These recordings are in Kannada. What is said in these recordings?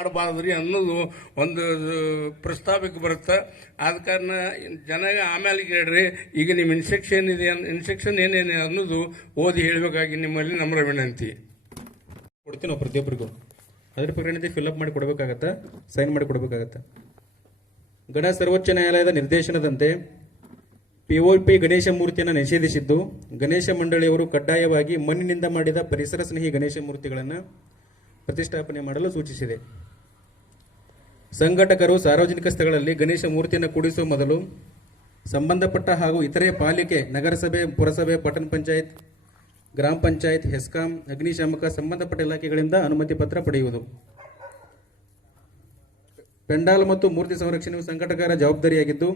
ಮಾಡಬಾರ್ದ್ರಿ ಅನ್ನೋದು ಒಂದು ಪ್ರಸ್ತಾಪಕ್ಕೆ ಬರುತ್ತೆ. ಆದ ಕಾರಣ ಜನ ಆಮೇಲೆ ಕೇಳ್ರಿ, ಈಗ ನಿಮ್ಮ ಇನ್ಸ್ಟ್ರಕ್ಷನ್ ಏನೇನು ಅನ್ನೋದು ಓದಿ ಹೇಳಬೇಕಾಗಿ ನಿಮ್ಮಲ್ಲಿ ನಮ್ರ ವಿನಂತಿ. ಕೊಡ್ತೀವಿ ನಾವು ಪ್ರತಿಯೊಬ್ಬರಿಗೂ. ಅದ್ರ ಪ್ರಕರಣ ಫಿಲ್ಅಪ್ ಮಾಡಿ ಕೊಡಬೇಕಾಗತ್ತೆ, ಸೈನ್ ಮಾಡಿ ಕೊಡಬೇಕಾಗತ್ತೆ. ಗಣ ಸರ್ವೋಚ್ಚ ನ್ಯಾಯಾಲಯದ ನಿರ್ದೇಶನದಂತೆ ಪಿಒಪಿ ಗಣೇಶ ಮೂರ್ತಿಯನ್ನು ನಿಷೇಧಿಸಿದ್ದು, ಗಣೇಶ ಮಂಡಳಿಯವರು ಕಡ್ಡಾಯವಾಗಿ ಮಣ್ಣಿನಿಂದ ಮಾಡಿದ ಪರಿಸರ ಸ್ನೇಹಿ ಗಣೇಶ ಮೂರ್ತಿಗಳನ್ನು ಪ್ರತಿಷ್ಠಾಪನೆ ಮಾಡಲು ಸೂಚಿಸಿದೆ. ಸಂಘಟಕರು ಸಾರ್ವಜನಿಕ ಸ್ಥಳಗಳಲ್ಲಿ ಗಣೇಶ ಮೂರ್ತಿಯನ್ನು ಕೂಡಿಸುವ ಮೊದಲು ಸಂಬಂಧಪಟ್ಟ ಹಾಗೂ ಇತರೆ ಪಾಲಿಕೆ, ನಗರಸಭೆ, ಪುರಸಭೆ, ಪಟ್ಟಣ ಪಂಚಾಯತ್, ಗ್ರಾಮ ಪಂಚಾಯತ್, ಹೆಸ್ಕಾಂ, ಅಗ್ನಿಶಾಮಕ ಸಂಬಂಧಪಟ್ಟ ಇಲಾಖೆಗಳಿಂದ ಅನುಮತಿ ಪತ್ರ ಪಡೆಯುವುದು. ಪೆಂಡಾಲ್ ಮತ್ತು ಮೂರ್ತಿ ಸಂರಕ್ಷಣೆಯು ಸಂಘಟಕರ ಜವಾಬ್ದಾರಿಯಾಗಿದ್ದು,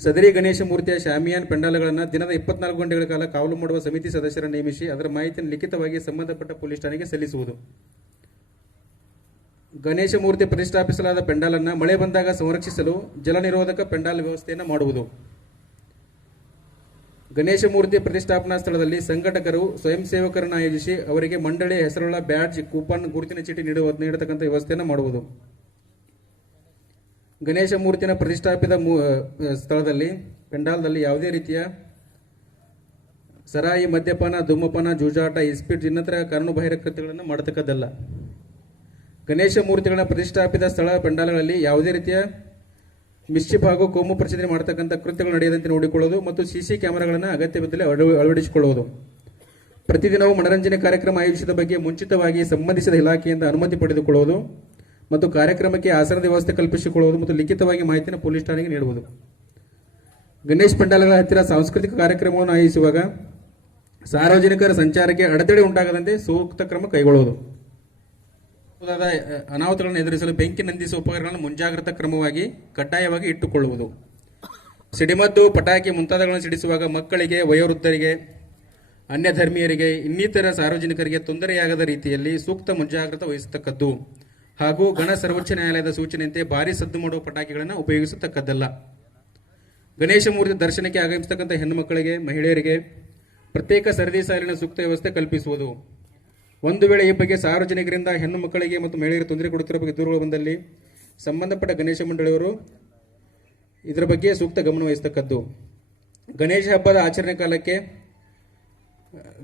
ಸದರಿ ಗಣೇಶ ಮೂರ್ತಿಯ ಶಾಮಿಯಾನ್ ಪೆಂಡಾಲ್ಗಳನ್ನು ದಿನದ 24 ಗಂಟೆಗಳ ಕಾಲ ಕಾವಲು ಮಾಡುವ ಸಮಿತಿ ಸದಸ್ಯರನ್ನು ನೇಮಿಸಿ ಅದರ ಮಾಹಿತಿಯನ್ನು ಲಿಖಿತವಾಗಿ ಸಂಬಂಧಪಟ್ಟ ಪೊಲೀಸ್ ಠಾಣೆಗೆ ಸಲ್ಲಿಸುವುದು. ಗಣೇಶ ಮೂರ್ತಿ ಪ್ರತಿಷ್ಠಾಪಿಸಲಾದ ಪೆಂಡಾಲನ್ನು ಮಳೆ ಬಂದಾಗ ಸಂರಕ್ಷಿಸಲು ಜಲ ನಿರೋಧಕ ಪೆಂಡಾಲ್ ವ್ಯವಸ್ಥೆಯನ್ನು ಮಾಡುವುದು. ಗಣೇಶ ಮೂರ್ತಿ ಪ್ರತಿಷ್ಠಾಪನಾ ಸ್ಥಳದಲ್ಲಿ ಸಂಘಟಕರು ಸ್ವಯಂ ಸೇವಕರನ್ನು ಆಯೋಜಿಸಿ ಅವರಿಗೆ ಮಂಡಳಿಯ ಹೆಸರುಳ್ಳ ಬ್ಯಾಡ್ಜ್, ಕೂಪನ್, ಗುರುತಿನ ಚೀಟಿ ನೀಡತಕ್ಕಂಥ ವ್ಯವಸ್ಥೆಯನ್ನು ಮಾಡುವುದು. ಗಣೇಶ ಮೂರ್ತಿನ ಪ್ರತಿಷ್ಠಾಪಿತ ಸ್ಥಳದಲ್ಲಿ ಪೆಂಡಾಲ್ದಲ್ಲಿ ಯಾವುದೇ ರೀತಿಯ ಸರಾಯಿ, ಮದ್ಯಪಾನ, ಧೂಮಪಾನ, ಜೂಜಾಟ, ಇಸ್ಪೀಟ್ ಇನ್ನಿತರ ಕಾನೂನುಬಾಹಿರ ಕೃತ್ಯಗಳನ್ನು ಮಾಡತಕ್ಕದ್ದಲ್ಲ. ಗಣೇಶ ಮೂರ್ತಿಗಳ ಪ್ರತಿಷ್ಠಾಪಿತ ಸ್ಥಳ ಪೆಂಡಾಲ್ಗಳಲ್ಲಿ ಯಾವುದೇ ರೀತಿಯ ಮಿಸ್ಚಿಫ್ ಹಾಗೂ ಕೋಮು ಪ್ರಚೋದನೆ ಮಾಡತಕ್ಕಂಥ ಕೃತ್ಯಗಳು ನಡೆಯದಂತೆ ನೋಡಿಕೊಳ್ಳುವುದು ಮತ್ತು ಸಿಸಿ ಕ್ಯಾಮೆರಾಗಳನ್ನು ಅಗತ್ಯವಿದ್ದಲ್ಲಿ ಅಳವಡಿಸಿಕೊಳ್ಳುವುದು. ಪ್ರತಿದಿನವೂ ಮನರಂಜನೆ ಕಾರ್ಯಕ್ರಮ ಆಯೋಜಿಸಿದ ಬಗ್ಗೆ ಮುಂಚಿತವಾಗಿ ಸಂಬಂಧಿಸಿದ ಇಲಾಖೆಯಿಂದ ಅನುಮತಿ ಪಡೆದುಕೊಳ್ಳುವುದು ಮತ್ತು ಕಾರ್ಯಕ್ರಮಕ್ಕೆ ಆಸನದ ವ್ಯವಸ್ಥೆ ಕಲ್ಪಿಸಿಕೊಳ್ಳುವುದು ಮತ್ತು ಲಿಖಿತವಾಗಿ ಮಾಹಿತಿಯನ್ನು ಪೊಲೀಸ್ ಠಾಣೆಗೆ ನೀಡುವುದು. ಗಣೇಶ್ ಪೆಂಡಾಲ್ಗಳ ಹತ್ತಿರ ಸಾಂಸ್ಕೃತಿಕ ಕಾರ್ಯಕ್ರಮವನ್ನು ಆಯೋಜಿಸುವಾಗ ಸಾರ್ವಜನಿಕರ ಸಂಚಾರಕ್ಕೆ ಅಡೆತಡೆ ಉಂಟಾಗದಂತೆ ಸೂಕ್ತ ಕ್ರಮ ಕೈಗೊಳ್ಳುವುದು. ಅನಾಹುತಗಳನ್ನು ಎದುರಿಸಲು ಬೆಂಕಿ ನಂದಿಸುವ ಉಪಕರಣಗಳನ್ನು ಮುಂಜಾಗ್ರತಾ ಕ್ರಮವಾಗಿ ಕಡ್ಡಾಯವಾಗಿ ಇಟ್ಟುಕೊಳ್ಳುವುದು. ಸಿಡಿಮದ್ದು, ಪಟಾಕಿ ಮುಂತಾದವುಗಳನ್ನು ಸಿಡಿಸುವಾಗ ಮಕ್ಕಳಿಗೆ, ವಯೋವೃದ್ಧರಿಗೆ, ಅನ್ಯ ಧರ್ಮೀಯರಿಗೆ, ಇನ್ನಿತರ ಸಾರ್ವಜನಿಕರಿಗೆ ತೊಂದರೆಯಾಗದ ರೀತಿಯಲ್ಲಿ ಸೂಕ್ತ ಮುಂಜಾಗ್ರತೆ ವಹಿಸತಕ್ಕದ್ದು ಹಾಗೂ ಗಣ ಸರ್ವೋಚ್ಚ ನ್ಯಾಯಾಲಯದ ಸೂಚನೆಯಂತೆ ಭಾರಿ ಸದ್ದು ಮಾಡುವ ಪಟಾಕಿಗಳನ್ನು ಉಪಯೋಗಿಸತಕ್ಕದ್ದಲ್ಲ. ಗಣೇಶ ಮೂರ್ತಿ ದರ್ಶನಕ್ಕೆ ಆಗಮಿಸತಕ್ಕಂಥ ಹೆಣ್ಣು ಮಕ್ಕಳಿಗೆ, ಮಹಿಳೆಯರಿಗೆ ಪ್ರತ್ಯೇಕ ಸರದಿ ಸಾಲಿನ ಸೂಕ್ತ ವ್ಯವಸ್ಥೆ ಕಲ್ಪಿಸುವುದು. ಒಂದು ವೇಳೆ ಈ ಬಗ್ಗೆ ಸಾರ್ವಜನಿಕರಿಂದ ಹೆಣ್ಣು ಮಕ್ಕಳಿಗೆ ಮತ್ತು ಮಹಿಳೆಯರಿಗೆ ತೊಂದರೆ ಕೊಡುತ್ತಿರುವ ಬಗ್ಗೆ ದೂರುಗಳು ಬಂದಲ್ಲಿ ಸಂಬಂಧಪಟ್ಟ ಗಣೇಶ ಮಂಡಳಿಯವರು ಇದರ ಬಗ್ಗೆ ಸೂಕ್ತ ಗಮನ ವಹಿಸತಕ್ಕದ್ದು. ಗಣೇಶ ಹಬ್ಬದ ಆಚರಣೆ ಕಾಲಕ್ಕೆ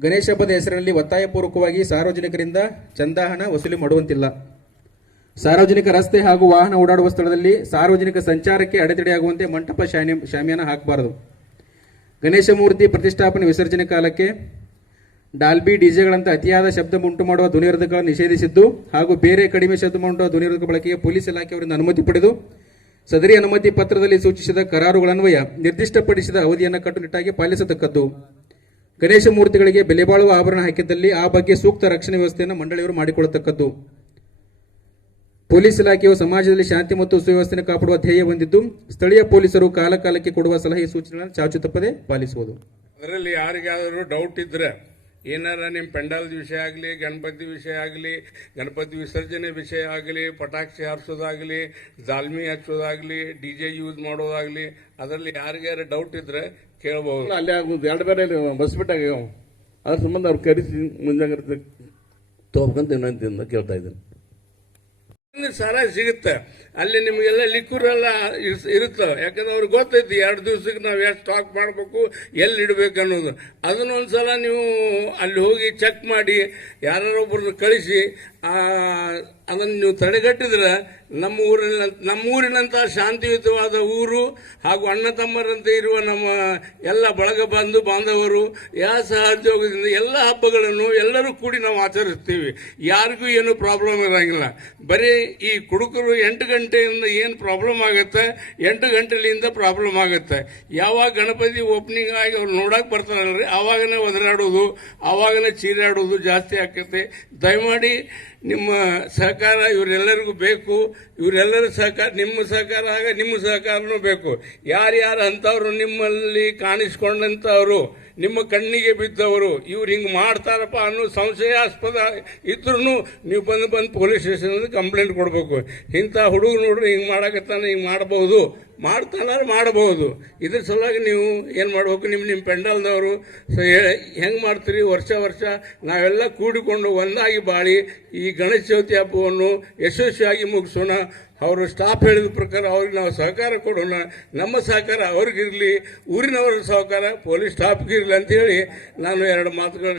ಗಣೇಶ ಹಬ್ಬದ ಹೆಸರಿನಲ್ಲಿ ಒತ್ತಾಯಪೂರ್ವಕವಾಗಿ ಸಾರ್ವಜನಿಕರಿಂದ ಚಂದಾ ಹಣ ವಸೂಲಿ ಮಾಡುವಂತಿಲ್ಲ. ಸಾರ್ವಜನಿಕ ರಸ್ತೆ ಹಾಗೂ ವಾಹನ ಓಡಾಡುವ ಸ್ಥಳದಲ್ಲಿ ಸಾರ್ವಜನಿಕ ಸಂಚಾರಕ್ಕೆ ಅಡೆತಡೆಯಾಗುವಂತೆ ಮಂಟಪ, ಶಾಮಿಯಾನ ಹಾಕಬಾರದು. ಗಣೇಶ ಮೂರ್ತಿ ಪ್ರತಿಷ್ಠಾಪನೆ, ವಿಸರ್ಜನೆ ಕಾಲಕ್ಕೆ ಡಾಲ್ಬಿ, ಡಿಜೆಗಳಂತ ಅತಿಯಾದ ಶಬ್ದ ಉಂಟು ಮಾಡುವ ಧ್ವನಿವರ್ಧಕಗಳನ್ನು ನಿಷೇಧಿಸಿದ್ದು ಹಾಗೂ ಬೇರೆ ಕಡಿಮೆ ಶಬ್ದ ಮಾಡುವ ಧ್ವನಿವರ್ಧಕ ಬಳಕೆಗೆ ಪೊಲೀಸ್ ಇಲಾಖೆಯವರಿಂದ ಅನುಮತಿ ಪಡೆದು ಸದರಿ ಅನುಮತಿ ಪತ್ರದಲ್ಲಿ ಸೂಚಿಸಿದ ಕರಾರುಗಳನ್ವಯ ನಿರ್ದಿಷ್ಟಪಡಿಸಿದ ಅವಧಿಯನ್ನು ಕಟ್ಟುನಿಟ್ಟಾಗಿ ಪಾಲಿಸತಕ್ಕದ್ದು. ಗಣೇಶ ಮೂರ್ತಿಗಳಿಗೆ ಬೆಲೆ ಬಾಳುವ ಆಭರಣ ಹಾಕಿದ್ದಲ್ಲಿ ಆ ಬಗ್ಗೆ ಸೂಕ್ತ ರಕ್ಷಣೆ ವ್ಯವಸ್ಥೆಯನ್ನು ಮಂಡಳಿಯವರು ಮಾಡಿಕೊಳ್ಳತಕ್ಕದ್ದು. ಪೊಲೀಸ್ ಇಲಾಖೆಯು ಸಮಾಜದಲ್ಲಿ ಶಾಂತಿ ಮತ್ತು ಸುವ್ಯವಸ್ಥೆ ಕಾಪಾಡುವ ಧ್ಯೇಯ ಹೊಂದಿದ್ದು ಸ್ಥಳೀಯ ಪೊಲೀಸರು ಕಾಲಕಾಲಕ್ಕೆ ಕೊಡುವ ಸಲಹೆ ಸೂಚನೆಗಳನ್ನು ಚಾಚು ತಪ್ಪದೆ ಪಾಲಿಸುವುದು. ಅದರಲ್ಲಿ ಯಾರಿಗಾದರೂ ಡೌಟ್ ಇದ್ರೆ, ಏನಾರ ನಿಮ್ಮ ಪೆಂಡಾಲ್ದ ವಿಷಯ ಆಗಲಿ, ಗಣಪತಿ ವಿಷಯ ಆಗಲಿ, ಗಣಪತಿ ವಿಸರ್ಜನೆ ವಿಷಯ ಆಗಲಿ, ಪಟಾಕ್ಷಿ ಹಾರಿಸೋದಾಗಲಿ, ಜಾಲ್ಮಿ ಹಚ್ಚೋದಾಗಲಿ, DJ ಯೂಸ್ ಮಾಡೋದಾಗಲಿ, ಅದರಲ್ಲಿ ಯಾರಿಗಾರ ಡೌಟ್ ಇದ್ರೆ ಕೇಳಬಹುದು. ಅಲ್ಲಿ ಆಗುದು ಎರಡು ಬೇರೆ ಬಸ್ ಬಿಟ್ಟಾಗ ಅದ್ರ ಸಂಬಂಧ ಅವ್ರು ಕರೆಸಿ ಮುಂಜಾಗ್ರತೆ ತಗೋಬೇಕಂತ ವಿನಂತಿಯಿಂದ ಕೇಳ್ತಾ ಇದ್ದೀನಿ. ಸಾಲ ಸಿಗುತ್ತೆ ಅಲ್ಲಿ, ನಿಮಗೆಲ್ಲ ಲಿಕ್ವಿಡ್ ಎಲ್ಲ ಇರುತ್ತೆ. ಯಾಕಂದ್ರೆ ಅವ್ರಿಗೆ ಗೊತ್ತೈತಿ 2 ದಿವಸಕ್ಕೆ ನಾವು ಎಷ್ಟು ಸ್ಟಾಕ್ ಮಾಡಬೇಕು, ಎಲ್ಲಿ ಇಡಬೇಕು ಅನ್ನೋದು. ಅದನ್ನೊಂದ್ಸಲ ನೀವು ಅಲ್ಲಿ ಹೋಗಿ ಚೆಕ್ ಯಾರೊಬ್ಬರನ್ನ ಕಳಿಸಿ ಅದನ್ನು ನೀವು ತಡೆಗಟ್ಟಿದ್ರೆ ನಮ್ಮೂರಿನಂಥ ಶಾಂತಿಯುತವಾದ ಊರು ಹಾಗೂ ಅಣ್ಣ ತಮ್ಮರಂತೆ ಇರುವ ನಮ್ಮ ಎಲ್ಲ ಬಳಗ ಬಾಂಧವರು ಸಹಜೋಗದಿಂದ ಎಲ್ಲ ಹಬ್ಬಗಳನ್ನು ಎಲ್ಲರೂ ಕೂಡಿ ನಾವು ಆಚರಿಸ್ತೀವಿ. ಯಾರಿಗೂ ಏನು ಪ್ರಾಬ್ಲಮ್ ಇರೋಂಗಿಲ್ಲ. ಬರೀ ಈ ಕುಡುಕರು 8 ಗಂಟೆಯಿಂದ ಏನು ಪ್ರಾಬ್ಲಮ್ ಆಗುತ್ತೆ, 8 ಗಂಟೆಲಿಂದ ಪ್ರಾಬ್ಲಮ್ ಆಗುತ್ತೆ. ಯಾವಾಗ ಗಣಪತಿ ಓಪನಿಂಗ್ ಆಗಿ ಅವ್ರು ನೋಡಕ್ಕೆ ಬರ್ತಾರಲ್ರಿ, ಆವಾಗನೇ ಒದರಾಡೋದು, ಆವಾಗನೇ ಚೀರಾಡೋದು ಜಾಸ್ತಿ ಆಕೈತೆ. ದಯಮಾಡಿ ನಿಮ್ಮ ಸಹಕಾರ ಇವರೆಲ್ಲರಿಗೂ ಬೇಕು. ಇವರೆಲ್ಲರ ಸಹಕಾರ, ನಿಮ್ಮ ಸಹಕಾರ ಆಗ ನಿಮ್ಮ ಸಹಕಾರನೂ ಬೇಕು. ಯಾರ್ಯಾರು ಅಂಥವ್ರು ನಿಮ್ಮಲ್ಲಿ ಕಾಣಿಸ್ಕೊಂಡಂಥವ್ರು, ನಿಮ್ಮ ಕಣ್ಣಿಗೆ ಬಿದ್ದವರು, ಇವ್ರು ಹಿಂಗೆ ಮಾಡ್ತಾರಪ್ಪ ಅನ್ನೋ ಸಂಶಯಾಸ್ಪದ ಇದ್ರೂ ನೀವು ಬಂದು ಪೊಲೀಸ್ ಸ್ಟೇಷನ್ ಕಂಪ್ಲೇಂಟ್ ಕೊಡಬೇಕು. ಇಂಥ ಹುಡುಗ ನೋಡ್ರಿ ಹಿಂಗೆ ಮಾಡಕತ್ತಾನೆ, ಹಿಂಗೆ ಮಾಡಬಹುದು, ಮಾಡ್ತಾನಾರು ಮಾಡಬಹುದು. ಇದ್ರ ಸಲುವಾಗಿ ನೀವು ಏನು ಮಾಡಬೇಕು, ನಿಮ್ಮ ಪೆಂಡಲ್ದವರು ಹೆಂಗೆ ಮಾಡ್ತೀರಿ, ವರ್ಷ ನಾವೆಲ್ಲ ಕೂಡಿಕೊಂಡು ಒಂದಾಗಿ ಬಾಳಿ ಈ ಗಣೇಶ ಚೌತಿ ಹಬ್ಬವನ್ನು ಯಶಸ್ವಿಯಾಗಿ ಮುಗಿಸೋಣ. ಅವರು ಸ್ಟಾಫ್ ಹೇಳಿದ ಪ್ರಕಾರ ಅವ್ರಿಗೆ ನಾವು ಸಹಕಾರ ಕೊಡೋಣ. ನಮ್ಮ ಸಹಕಾರ ಅವ್ರಿಗಿರಲಿ, ಊರಿನವರ ಸಹಕಾರ ಪೊಲೀಸ್ ಸ್ಟಾಫ್ಗಿರಲಿ ಅಂತೇಳಿ ನಾನು ಎರಡು ಮಾತುಗಳು